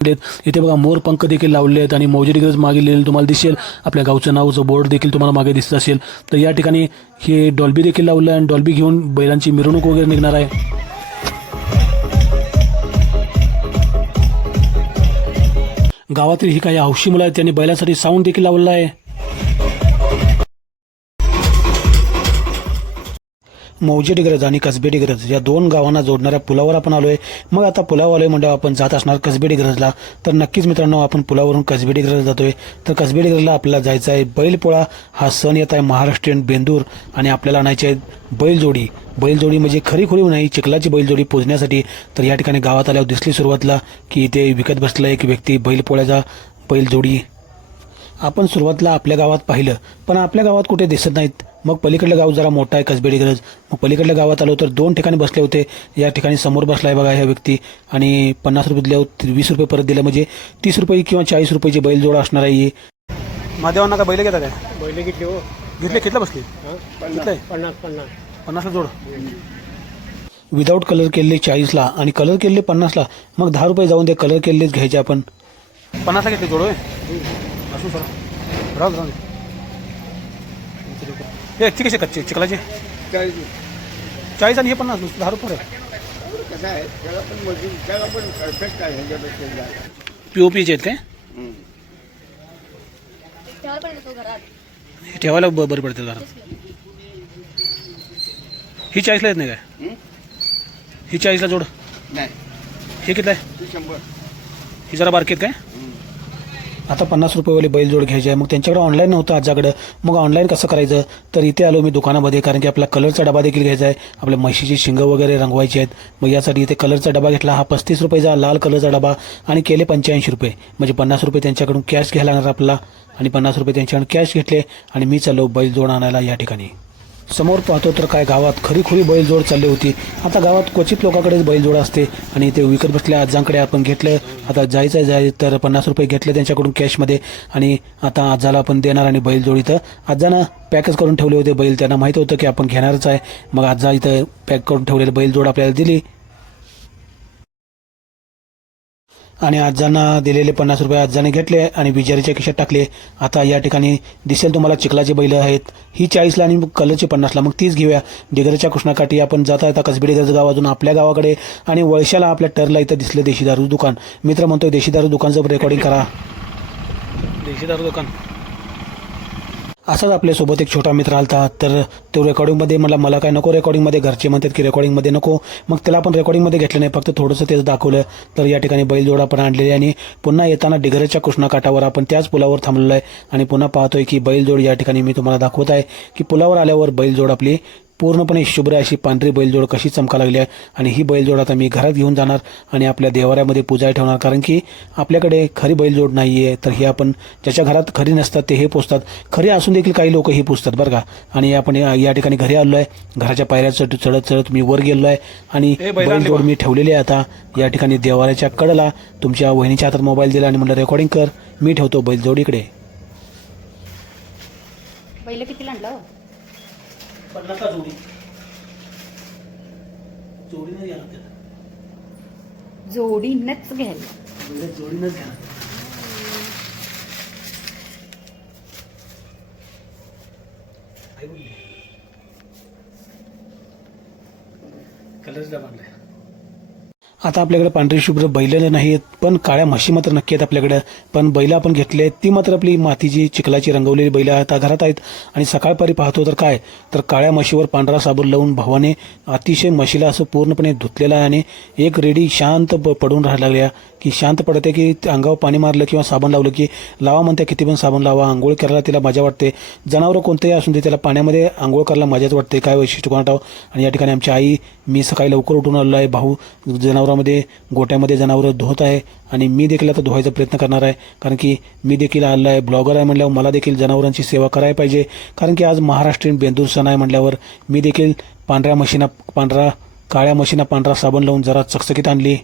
इथे बघा मोर पंख देखील लावले आहेत आणि मौजे डिग्रज मागे लिहिलेलं तुम्हाला दिसेल. आपल्या गावचं नावचं बोर्ड देखील तुम्हाला मागे दिसत असेल. तर या ठिकाणी हे डॉल्बी देखील लावलं आहे आणि डॉल्बी घेऊन बैलांची मिरवणूक वगैरे निघणार आहे. गावातील ही काही हौशी मुलं आहेत त्यांनी बैलांसाठी साऊंड देखील लावलेला आहे. मौजे डिग्रज आणि कसबे डिग्रज या दोन गावांना जोडणाऱ्या पुलावर आपण आलोय. मग आता पुलावर आलोय म्हणजे आपण जात असणार कसबे डिग्रजला. तर नक्कीच मित्रांनो आपण पुलावरून कसबे डिग्रजला जातोय. तर कसबे डिग्रजला आपल्याला जायचं आहे. बैलपोळा हा सण येत आहे, महाराष्ट्रीयन बेंदूर, आणि आपल्याला आणायचे आहेत बैलजोडी. बैलजोडी म्हणजे खरी नाही, चिखलाची बैलजोडी पूजण्यासाठी. तर या ठिकाणी गावात आल्यावर दिसली सुरुवातीला की इथे विकत बसला एक व्यक्ती बैलपोळ्याचा बैलजोडी. आपण सुरुवातीला आपल्या गावात पाहिलं पण आपल्या गावात कुठे दिसत नाहीत. मग पलीकडलं गाव जरा मोठं आहे कसबे डिग्रज. मग पलीकडल्या गावात आलो तर दोन ठिकाणी बसले होते. या ठिकाणी समोर बसलाय बघा ह्या व्यक्ती आणि 50 रुपये दिले, 20 रुपये परत दिले म्हणजे 30 रुपये किंवा 40 रुपयाची बैलजोड असणार आहे. महादेवांना का बैल घेतात काय? बैल घेतली हो. घेतले कितला बसले? 50ला जोड. विदाऊट कलर केलेले 40ला आणि कलर केलेले 50ला. मग 10 रुपये जाऊन ते कलर केलेलेच घ्यायचे आपण. 50ला घेतले जोड होय. असू सर राहू हे अच्छी कसे कच्चे चिखलाचे 40 आणि हे 50 10 रुपये कसं आहे त्याला पण परफेक्ट आहे ह्याच्यापेक्षा. POPचे आहेत काय? हे ठेवायला बरं पडते घरात. ही 40ला येत नाही काय? ही 40ला जोड. नाही हे किती आहे? 100. ही जरा बारकीत काय? आता 50 रुपयेवाली बैलजोड घ्यायची आहे. मग त्यांच्याकडे ऑनलाईन नव्हतं आजच्याकडं. मग ऑनलाईन कसं करायचं? तर इथे आलो मी दुकानामध्ये, कारण की आपला कलरचा डबा देखील घ्यायचा आहे. आपल्या म्हशीची शिंगं वगैरे रंगवायची आहेत. मग यासाठी इथे कलरचा डबा घेतला. हा 35 रुपयेचा लाल कलरचा डबा आणि केले 85 रुपये. म्हणजे 50 रुपये त्यांच्याकडून कॅश घ्यायला लागणार आपला आणि 50 रुपये त्यांच्याकडून कॅश घेतले आणि मी चाललो बैलजोड आणायला. या ठिकाणी समोर पाहतो तर काय गावात खरी बैलजोड चालली होती. आता गावात क्वचित लोकांकडेच बैलजोड असते आणि ते विकत बसल्या आजांकडे आपण घेतलं. आता जायचं तर 50 रुपये घेतले त्यांच्याकडून कॅशमध्ये आणि आता आजाला आपण देणार. आणि बैलजोड इथं आजानं पॅकच करून ठेवले होते बैल. त्यांना माहीत होतं की आपण घेणारच आहे. मग आजा इथं पॅक करून ठेवलेलं बैलजोड आपल्याला दिली आणि आजांना दिलेले 50 रुपये आजाने घेतले आणि बिजारीच्या खिशात टाकले. आता या ठिकाणी दिसेल तुम्हाला चिखलाची बैलं आहेत. ही 40ला आणि कलरची 50ला. मग तीच घेऊया. डिगरच्या कृष्णाकाठी आपण जाता येता कसबे डिगरचं गाव अजून आपल्या गावाकडे आणि वळशाला आपल्या टरला इथं दिसलं देशी दारू दुकान. मित्र म्हणतोय देशी दारू दुकानचं रेकॉर्डिंग करा. देशी दारू दुकान असाच आपल्यासोबत एक छोटा मित्र आलता. तर तो रेकॉर्डिंगमध्ये मला काय नको रेकॉर्डिंगमध्ये. घरचे म्हणतात की रेकॉर्डिंगमध्ये नको. मग त्याला आपण रेकॉर्डिंगमध्ये घेतलं नाही, फक्त थोडंसं तेच दाखवलं. तर या ठिकाणी बैलजोड आपण आणलेली आणि पुन्हा येताना डिगरच्या कृष्णाकाठावर आपण त्याच पुलावर थांबलेलो आहे आणि पुन्हा पाहतोय की बैलजोड या ठिकाणी मी तुम्हाला दाखवत आहे की पुलावर आल्यावर बैलजोड आपली पूर्णपणे शुभ्र अशी पांढरी बैलजोड कशी चमका लागली आहे. आणि ही बैलजोड आता मी घरात घेऊन जाणार आणि आपल्या देवाऱ्यामध्ये पूजा ठेवणार, कारण की आपल्याकडे खरी बैलजोड नाही आहे. तर ही आपण ज्याच्या घरात खरी नसतात ते हे पुजतात. खरी असून देखील काही लोक ही पुजतात बरं का. आणि आपण या ठिकाणी घरी आलो आहे. घराच्या पायऱ्या चढत मी वर गेलो आहे आणि बैलजोड मी ठेवलेली आहे आता या ठिकाणी देवाऱ्याच्या कडेला. तुमच्या वहिनीच्या हातात मोबाईल दिला आणि म्हणलं रेकॉर्डिंग कर. मी ठेवतो बैलजोड इकडे. बैल कितीला आणलं? 50ला जोडी. जोडीनं घ्या ना. जोडीनच घ्यायला. जोडीनंच घ्या. कलरच बांधलाय. आता आपल्याकडे पांढरी शुभ्र बैल नाहीत पण काळ्या म्हशी मात्र नक्की आहेत आपल्याकडे. पण बैल आपण घेतले ती मात्र आपली मातीची चिखलाची रंगवलेली बैल आता घरात आहेत. आणि सकाळपारी पाहतो तर काळ्या म्हशीवर पांढरा साबण लावून भावाने अतिशय म्हशीला असं पूर्णपणे धुतलेलं आहे आणि एक रेडी शांत पडून राहायला लागल्या की शांत पडते की अंगावर पाणी मारलं किंवा साबण लावलं की लावा म्हणते. किती पण साबण लावा, आंघोळ करायला तिला मजा वाटते. जनावरं कोणतेही असून दे त्याला पाण्यामध्ये आंघोळ करायला मजाच वाटते. काय वैशिष्ट्य कोणाटाव. आणि या ठिकाणी आमची आई मी सकाळी लवकर उठून आलेलो आहे. भाऊ जनावरांमध्ये गोट्यामध्ये जनावरं धुवत आहे आणि मी देखील आता धुवायचा प्रयत्न करणार आहे, कारण की मी देखील आलेलो आहे. ब्लॉगर आहे म्हटल्यावर मला देखील जनावरांची सेवा करायला पाहिजे. कारण की आज महाराष्ट्रीयन बेंदूर सण आहे म्हटल्यावर मी देखील काळ्या म्हशींना पांढरा साबण लावून जरा चकचकीत आणली.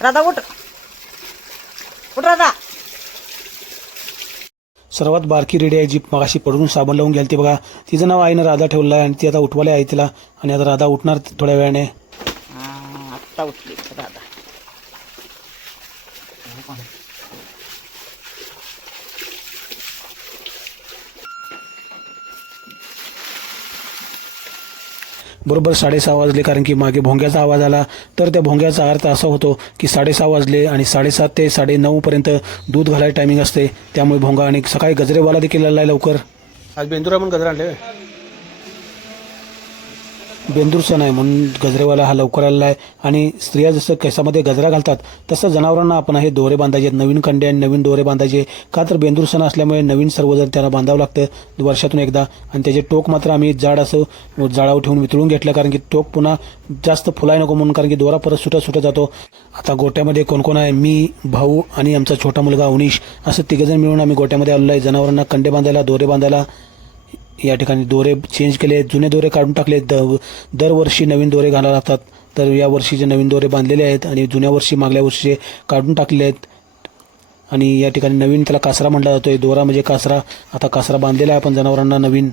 राधा उठ उठ राधा. सर्वात बारकी रेडी आहे जी मगाशी पडून साबण लावून गेली ती बघा. तिचं नाव आईनं राधा ठेवलं आहे आणि ती आता उठवाले आहे तिला. आणि आता राधा उठणार थोड्या वेळाने. आत्ता उठली राधा. बरोबर 6:30 वाजले, कारण की मागे भोंग्याचा आवाज आला. तर त्या भोंग्याचा अर्थ असा होतो की 6:30 वाजले आणि 7:30 ते 9:30 पर्यंत दूध घालायला टायमिंग असते. त्यामुळे भोंगा. आणि सकाळी गजरेवाला देखील आला आहे लवकर. आज बेंदूर म्हणून गजरा आणले. बेंदूर सण आहे म्हणून गजरेवाला हा लवकर आलेला आहे. आणि स्त्रिया जसं केसामध्ये गजरा घालतात तसं जनावरांना आपण हे दोरे बांधायचे, नवीन कंडे आणि नवीन दोरे बांधायचे. का तर बेंदूर सण असल्यामुळे नवीन सर्वजण त्याला बांधावं लागतं वर्षातून एकदा. आणि त्याचे टोक मात्र आम्ही जाड असं जाळावर ठेवून वितळून घेतलं, कारण की टोक पुन्हा जास्त फुलाय नको म्हणून, कारण की दोरा परत सुटत जातो. आता गोट्यामध्ये कोण कोण आहे? मी, भाऊ आणि आमचा छोटा मुलगा अवनीश, असं तिघजण मिळून आम्ही गोट्यामध्ये आलेलो आहे जनावरांना कंडे बांधायला, दोरे बांधायला. या ठिकाणी दोरे चेंज केले, जुने दोरे काढून टाकले. दरवर्षी नवीन दोरे घालावे लागतात. तर या वर्षीचे नवीन दोरे बांधलेले आहेत आणि जुन्या वर्षी मागल्या वर्षीचे काढून टाकलेले आहेत. आणि या ठिकाणी नवीन त्याला कासरा म्हटला जातोय. दोरा म्हणजे कासरा. आता कासरा बांधलेला आहे आपण जनावरांना नवीन.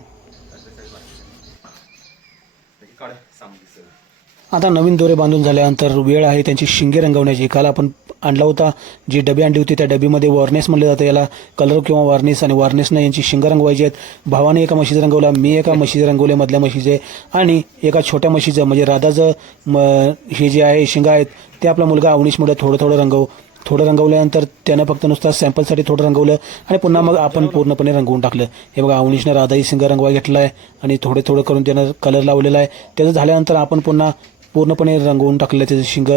आता नवीन दोरे बांधून झाल्यानंतर वेळ आहे त्यांची शिंगे रंगवण्याची. काल आपण आणला होता, जी डबी आणली होती त्या डबीमध्ये वार्निश म्हणलं जातं याला, कलर किंवा वार्निश. आणि वार्निशनं यांची शिंगं रंगवायची आहेत. भावाने एका म्हशीचं रंगवला, मी एका म्हशीचे रंगवले मधल्या म्हशीचे, आणि एका छोट्या म्हशीचं म्हणजे राधाचं हे जे आहे शिंगा आहेत ते आपला मुलगा अवनीशमुळे थोडं रंगवल्यानंतर त्यानं फक्त नुसतं सॅम्पलसाठी थोडं रंगवलं आणि पुन्हा मग आपण पूर्णपणे रंगवून टाकलं. हे बघा अवनीशनं राधाही शिंग रंगवा घेतला आहे आणि थोडं करून त्यानं कलर लावलेला आहे. त्याचं झाल्यानंतर आपण पुन्हा पूर्णपणे रंगवून टाकलं त्याचं शिंग.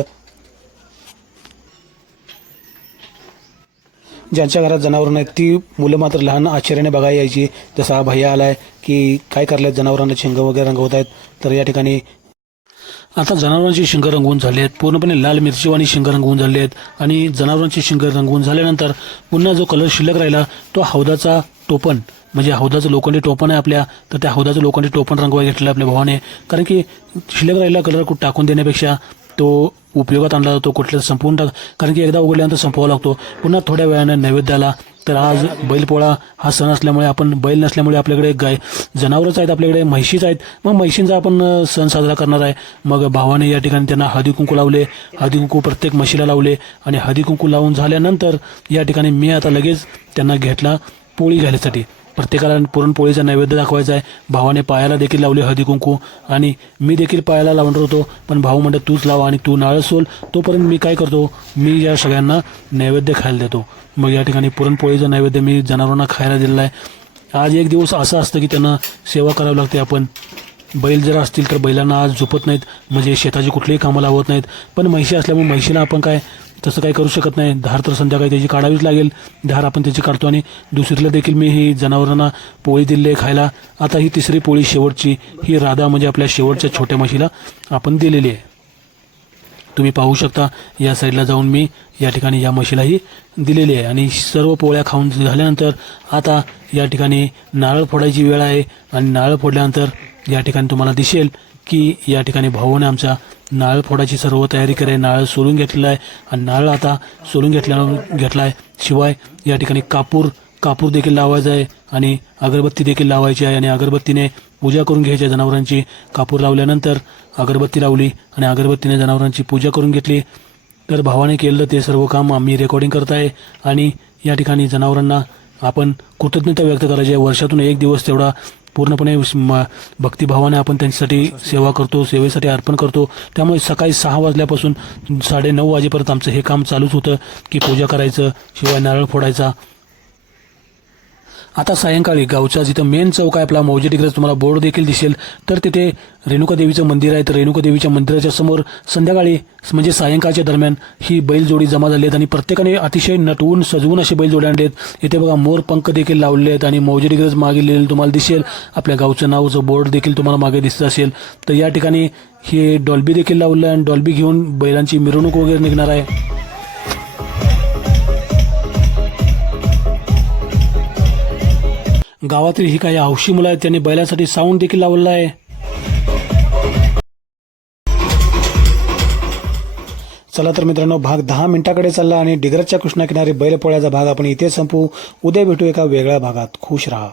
ज्यांच्या घरात जनावरं आहेत ती मुलं मात्र लहान आश्चर्याने बघायला यायची. जसा हा भैया आलाय की काय करलेत जनावरांना शिंग वगैरे रंगवत आहेत. तर या ठिकाणी आता जनावरांची शिंग रंगवून झाली आहेत, पूर्णपणे लाल मिरचीवाणी शिंग रंगवून झाली आहेत. आणि जनावरांची शिंग रंगवून झाल्यानंतर पुन्हा जो कलर शिल्लक राहिला तो हौदाचा टोपण, म्हणजे हौदाचं लोखंडी टोपण आहे आपल्या, तर त्या हौदाचं लोखंडी टोपण रंगवा घेतलं आपल्या भावाने. कारण की शिल्लक राहिला कलर टाकून देण्यापेक्षा तो उपयोगात आणला जातो, कुठल्याच संपवून कारण की एकदा उघडल्यानंतर संपवावा लागतो. पुन्हा थोड्या वेळाने नैवेद्याला. तर आज बैलपोळा हा सण असल्यामुळे आपण बैल नसल्यामुळे आपल्याकडे जनावरच आहेत, आपल्याकडे म्हशीच आहेत. मग म्हशींचा आपण सण साजरा करणार आहे. मग भावाने या ठिकाणी त्यांना हळदी कुंकू लावले. हळदी कुंकू प्रत्येक म्हशीला लावले आणि हळदी कुंकू लावून झाल्यानंतर या ठिकाणी मी आता लगेच त्यांना घेतला पोळी घालण्यासाठी. प्रत्येकाला पुरणपोळीचा नैवेद्य दाखवायचा आहे. भावाने पायाला देखील लावले हळदी कुंकू आणि मी देखील पायाला लावणार होतो, पण भाऊ म्हणतात तूच लावा आणि तू नारळ सोल. तोपर्यंत मी काय करतो, मी या सगळ्यांना नैवेद्य खायला देतो. मग या ठिकाणी पुरणपोळीचा नैवेद्य मी जनावरांना खायला दिलेला आहे. आज एक दिवस असं असतं की त्यांना सेवा करावी लागते. आपण बैल जर असतील तर बैलांना आज झोपत नाहीत, म्हणजे शेताची कुठलीही कामं लावत नाहीत. पण म्हशी असल्यामुळे म्हशीला आपण काय तसं काही करू शकत नाही. धार तर संध्याकाळी त्याची काढावीच लागेल. धार आपण त्याची काढतो. आणि दुसरीला देखील मी ही जनावरांना पोळी दिली आहे खायला. आता ही तिसरी पोळी शेवटची, ही राधा म्हणजे आपल्या शेवटच्या छोट्या म्हशीला आपण दिलेली आहे. तुम्ही पाहू शकता या साईडला जाऊन मी या ठिकाणी या म्हशीलाही दिलेली आहे. आणि सर्व पोळ्या खाऊन झाल्यानंतर आता या ठिकाणी नारळ फोडायची वेळ आहे. आणि नारळ फोडल्यानंतर या ठिकाणी तुम्हाला दिसेल की या ठिकाणी भाऊने आमच्या नारळ फोडायची सर्व तयारी करे. नारळ सोलून घेतलेला आहे आणि नारळ आता सोलून घेतला आहे. शिवाय या ठिकाणी कापूर देखील लावायचा आहे आणि अगरबत्ती देखील लावायची आहे. आणि अगरबत्तीने पूजा करून घ्यायची आहे जनावरांची. कापूर लावल्यानंतर अगरबत्ती लावली आणि अगरबत्तीने जनावरांची पूजा करून घेतली. तर भावाने केलेलं ते सर्व काम आम्ही रेकॉर्डिंग करत आहे. आणि या ठिकाणी जनावरांना आपण कृतज्ञता व्यक्त करायची आहे. वर्षातून एक दिवस तेवढा पूर्णपणे भक्तिभावाने आपण त्यांच्यासाठी सेवा करतो, सेवेसाठी अर्पण करतो. त्यामुळे सकाळी 6 वाजल्यापासून 9:30 वाजेपर्यंत आमचं हे काम चालूच होतं की पूजा करायचं, शिवाय नारळ फोडायचा. आता सायंकाळी गावचा जिथं मेन चौक आहे आपला मौजे डिग्रज, तुम्हाला बोर्ड देखील दिसेल. तर तिथे रेणुका देवीचं मंदिर आहे. तर रेणुका देवीच्या मंदिराच्या समोर संध्याकाळी म्हणजे सायंकाळच्या दरम्यान ही बैलजोडी जमा झाली आहेत आणि प्रत्येकाने अतिशय नटवून सजवून असे बैलजोडी आणले आहेत. इथे बघा मोर पंख देखील लावले आहेत आणि मौजे डिग्रज मागे लिहिलेलं तुम्हाला दिसेल. आपल्या गावचं नावचं बोर्ड देखील तुम्हाला मागे दिसत असेल. तर या ठिकाणी हे डॉल्बी देखील लावलं आहे आणि डॉल्बी घेऊन बैलांची मिरवणूक वगैरे निघणार आहे. गावातील ही काही हौशी मुलं आहेत, त्यांनी बैलांसाठी साऊंड देखील लावलेला आहे. चला तर मित्रांनो, भाग 10 मिनिटाकडे चालला आणि डिग्रजच्या कृष्णा किनारी बैलपोळ्याचा भाग आपण इथे संपू. उद्या भेटू एका वेगळ्या भागात. खुश राहा.